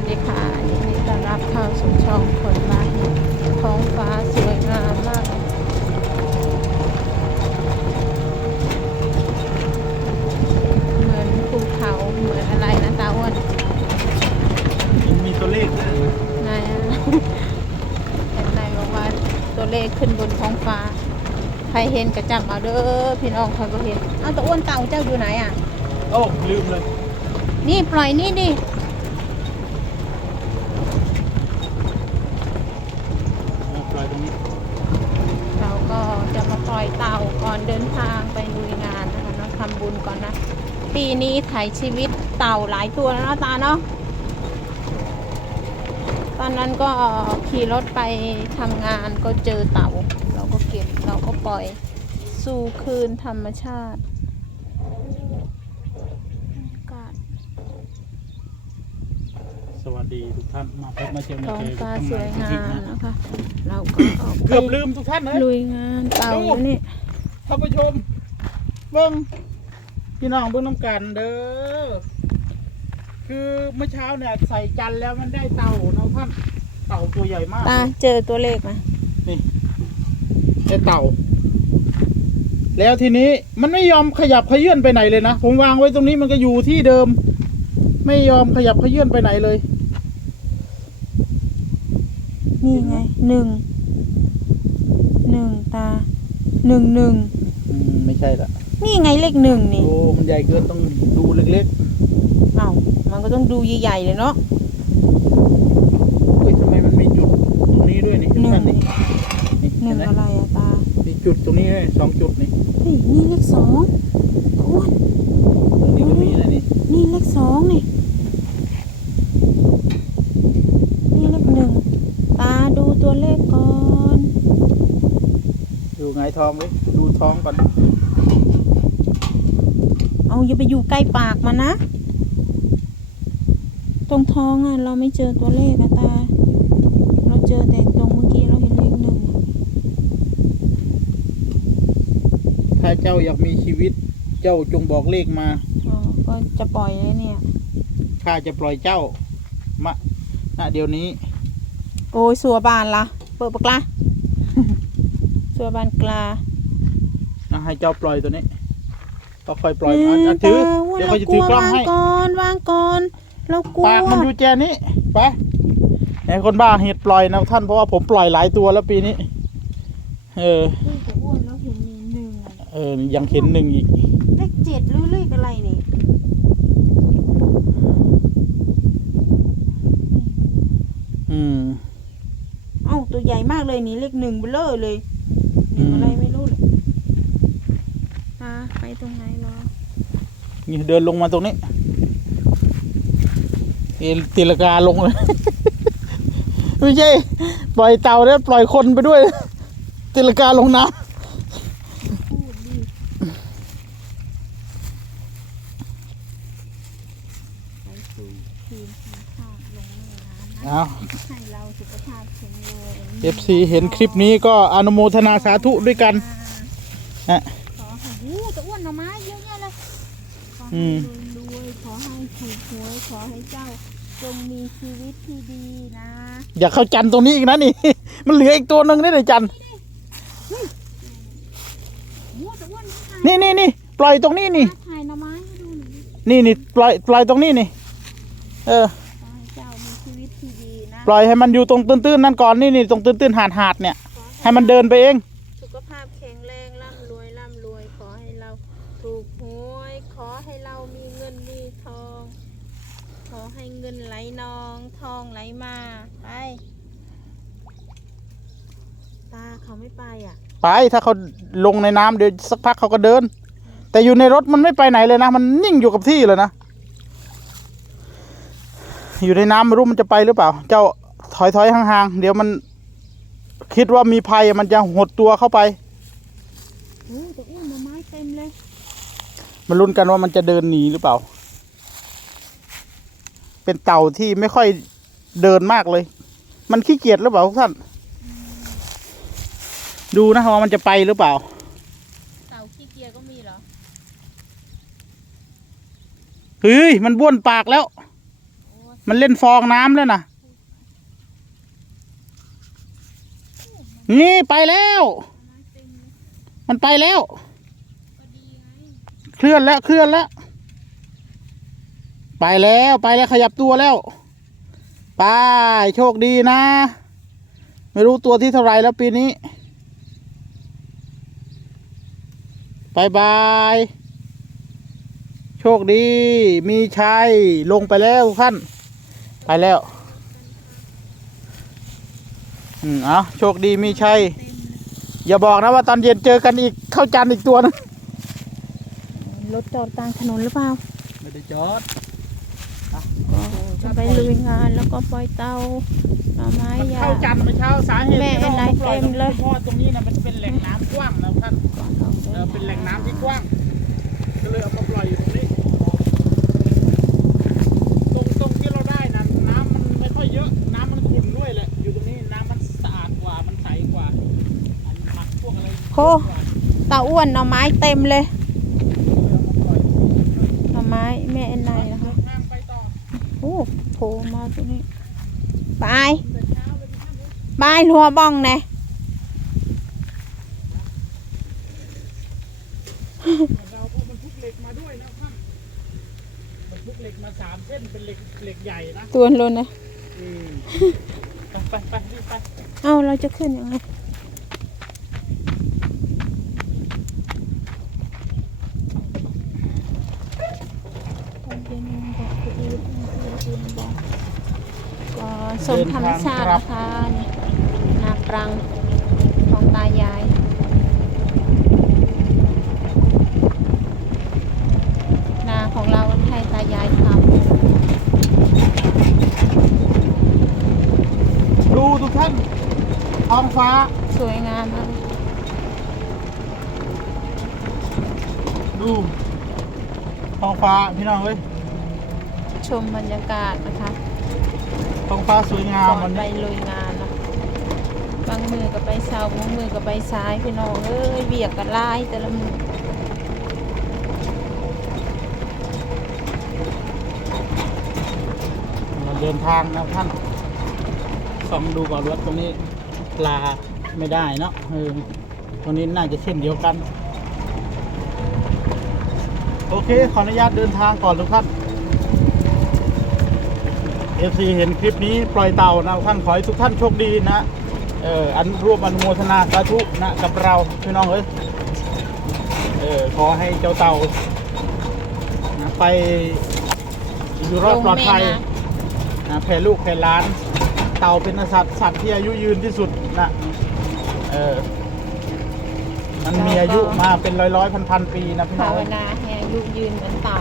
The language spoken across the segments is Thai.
สดีค่ะยินดีต้อนรับเข้าสู่ช่องคนบ้านท้องฟ้าสวยงามมากเลยเหมือนภูเขาเหมือนอะไรนะตาอ้วนมีตัวเลขด้วยนายอะเห็นนายบอกว่าตัวเลขขึ้นบนท้องฟ้า ใครเห็นกระจับเอาเด้อพี่น้องใครก็เห็นอ้าวตาอ้วนเต่าเจ้าอยู่ไหนอะ โอ้ลืมเลย นี่ปล่อยนี่ดิ เอาปล่อยตรงนี้ เราก็จะมาปล่อยเต่าก่อนเดินทางไปลุยงานนะคะเนาะทำบุญก่อนนะ ปีนี้ไถชีวิตเต่าหลายตัวแล้วเนาะตาเนาะ ตอนนั้นก็ขี่รถไปทำงานก็เจอเต่า เราก็เก็บเราก็ปล่อยสู่คืนธรรมชาติอากาศสวัสดีทุกท่านมาพบมาเจอมาท้องเจอฟ้าสวยงามนะคะ เราก็ออกไปเกือบลืมทุกท่านเลยลุยงานเต่าแล้วนี่ท่านผู้ชมเบิ้ง พี่น้องเบิ้งน้ำกันเด้อ คือเมื่อเช้าเนี่ยใส่จันแล้วมันได้เต่านะท่าน เต่าตัวใหญ่มาก ตาเจอตัวเลขไหมนี่ได้เต่า แล้วทีนี้มันไม่ยอมขยับขยื่นไปไหนเลยนะ ผมวางไว้ตรงนี้มันก็อยู่ที่เดิม ไม่ยอมขยับขยื่นไปไหนเลย นี่ไงหนึ่ง หนึ่งตา หนึ่งหนึ่ง อืมไม่ใช่ละ นี่ไงเลขหนึ่งนี่โอ้มันใหญ่เกินต้องดูเล็กเอ้ามันก็ต้องดูใหญ่ๆเลยเนาะๆเฮ้ยทำไมมันมีจุดตรงนี้ด้วยนี่หนึ่งท่านนี่นี่หนึ่เห็งนไหมอะไรอะตามีจุดตรงนี้ด้วยสองจุดนี่เฮ้ยนี่เลขสองอ้วนตรงนี้ก็มีนะนี่นี่เลขสองนี่นี่เลขหนึ่งตาดูตัวเลขก่อน ดูไงายท้องไว้ดูท้องก่อน เอาอย่าไปอยู่ใกล้ปากมันนะ ตรงท้องอะ เราไม่เจอตัวเลขอะตา เราเจอแต่ตรงเมื่อกี้เราเห็นเลขหนึ่งอะถ้าเจ้าอยากมีชีวิต เจ้าจงบอกเลขมาอ๋อก็จะปล่อยเลยเนี่ย ข้าจะปล่อยเจ้า มาณเดี๋ยวนี้ โอ้ยสัวบานละเปิดปากละสัวบานกลานะให้เจ้าปล่อยตัวนี้ ก็ค่อยปล่อยมาอะถือตาว่าเดี๋ยวเราเขาจะกถืลัอวกล้องวางให้ก่อนวางก่อนเรากลัวปากมันอยู่แจนี้ไปไอ้คนบ้าเหตุปล่อยนะท่านเพราะว่าผมปล่อยหลายตัวแล้วปีนี้ เออเฮ้ยแต่อ้วนแล้วเห็นมีหนึ่งอะเออ ยังเห็นหนึ่งอีก เลขเจ็ดหรือเลขอะไรนี่อืม เอ้าตัวใหญ่มากเลยนี่เลขหนึ่งเบลอเลยหอืนึ่งมอะไร ไม่รู้เลยตาไปตรงไหนเหรอนี่เดินลงมาตรงนี้เอตีลงกาลงเลย ไม่ใช่ ปล่อยเต่าแล้วปล่อยคนไปด้วย ตีลงกาลงน้พูดดิไปสู่คืนธรรมชาติลงแม่น้ำำนะเอาให้เราสุขภาพแข็งแรงเอฟซีเห็นคลิปนี้ก็อนุโมทนาสาธุด้วยกันฮะขอให้ หูจะอ้วนหน่อไม้เยอะแยะเลยขออืให้มรวยๆขอให้ถูกหวยขอให้เจ้าจงมีชีวิตที่ดีนะ อย่าเข้าจันทร์ตรงนี้อีกนะนี่ มันเหลืออีกตัวหนึ่งนี่เลยจันทร์หูจะอ้วนถ่ายนี่นี่นี่ปล่อยตรงนี้นี่ถ่ายหน่อไม้ให้ดูหน่อยดินี่นี่ปล่อยปล่อยตรงนี้นี่ เออขอให้เจ้ามีชีวิตที่ดีนะปล่อยให้มันอยู่ตรงตื้นๆนั่นก่อนนี่นี่ตรงตื้นๆหาดหาดๆเนี่ยขอให้มันเดินไปเอง สุขภาพแข็งแรงร่ำรวยร่ำรวย ขอให้เราถูกหวย ขอให้เรามีเงินมีทอง ข อให้เงินไหลนอง ทองไหลมา ไป ตาเขาไม่ไปอะ ไปถ้าเขาลงในน้ำเดี๋ยวสักพักเขาก็เดิน แต่อยู่ในรถมันไม่ไปไหนเลยนะ มันนิ่งอยู่กับที่เลยนะ อยู่ในน้ำไม่รู้มันจะไปหรือเปล่า เจ้าถอยถอยห่างๆเดี๋ยวมัน คิดว่ามีภัยมันจะหดตัวเข้าไปโอ้แต่อ้วนหน่อไม้เต็มเลย มันลุ้นกันว่ามันจะเดินหนีหรือเปล่า เป็นเต่าที่ไม่ค่อยเดินมากเลย มันขี้เกียจหรือเปล่าทุกท่าน ดูนะว่ามันจะไปหรือเปล่า เต่าขี้เกียจก็มีเหรอ เฮ้ย มันบ้วนปากแล้วโอ้ยมันเล่นฟองน้ำแล้วนะนี่ไปแล้ว มันไปแล้ว เคลื่อนแล้วเคลื่อนแล้ว ไปแล้วไปแล้วขยับตัวแล้ว ไปโชคดีนะ ไม่รู้ตัวที่เท่าไหรแล้วปีนี้บายบาย โชคดี มีชัย ลงไปแล้วทุกท่าน ไปแล้ว อืมเอาโชคดีมีชัย อย่าบอกนะว่าตอนเย็นเจอกันอีก เข้าจันทร์อีกตัวนึงรถจอดกลางถนนหรือเปล่า ไม่ได้จอด จะไปลุยงานแล้วก็ปล่อยเตาหน่อไม้มันยา เข้าจันทร์เมื่อเช้าสาเหตุแม่ที่อะไรราปล่อยเต็มเลย เพราะว่าตรงนี้นะมันเป็นแหล่งน้ำกว้างนะท่านก่อนออกเอเดิอนเป็นแหล่งน้ำที่กว้าง ก็เลยเอามาปล่อยอยู่ตรงนี้ ตรงตรงที่เราได้นะน้ำมันไม่ค่อยเยอะ น้ำมันขุ่นด้วยแหละ อยู่ตรงนี้น้ำมันสะอาดกว่า มันใสกว่า อันผักพวกอะไรโหตาอ้วนหน่อไม้เต็มเลย เอามาปล่อยหน่อไม้แม่เอ็นไนนะคะ น้ำไปต่อ โอ้โผล่มาตรงนี้บายบายหัวบ้องแน่เราเอาบรรทุกเหล็กมาด้วยนะท่านบรรทุกเหล็กมาสามเส้นเป็นเหล็กเหล็กใหญ่นะตัวลนนะอืมไปไปไปรีบไปเอ้าเราจะขึ้นยังไงก็ สมธรรมชาตินะคะนี่นาปรังของตายาย นาของเราให้ตายายทดูทุกท่านท้องฟ้าำสวยงามมากดูท้องฟ้าพี่น้องเอ้ยชมบรรยากาศนะคะ ท้องฟ้าสวยงามก่อวันนไปนี้ลุยงานนะบางมือก็ไปเสาบางมือก็ไปซ้ายพี่น้องเอ้ยเบียกกันไล่แต่ละมือเราเดินทางนะท่านส่องดูก่อนรถตรงนี้ลาไม่ได้เนาะเออตรงนี้น่าจะเช่นเดียวกัน โอเค ขออนุญาตเดินทางก่อนทุกท่าน FC เห็นคลิปนี้ปล่อยเต่านะท่านขอให้ทุกท่านโชคดีนะเอออันร่วมอนุโมทนาสาธุนะกับเราพี่น้องเอ้ยเออขอให้เจ้าเต่านะไปอยู่รอดปลอดภัยนะแผ่ลูกแผ่ล้าน เต่าเป็นสัตว์สัตว์ที่อายุยืนที่สุดนะเออมันมีอายุมาเป็นร้อยร้อยพันพันปีนะพี่น้ภาองวนาให้อายุยืนเหมือนเต่า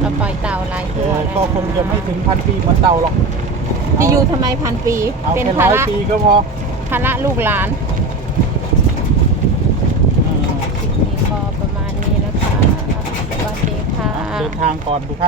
เราปล่อยเต่าหลายเอตัวอแล้วก็คงจะไม่ถึงพันปีเหมือนเต่าหรอกจะอยู่ทำไมพันปี เอาเป็นแค่ภาร้อยระปีก็พอภาระลูกหลานเออคลิปนี้ก็ประมาณนี้นะคะสวัสดีค่ะ เดินทางก่อนทุกท่าน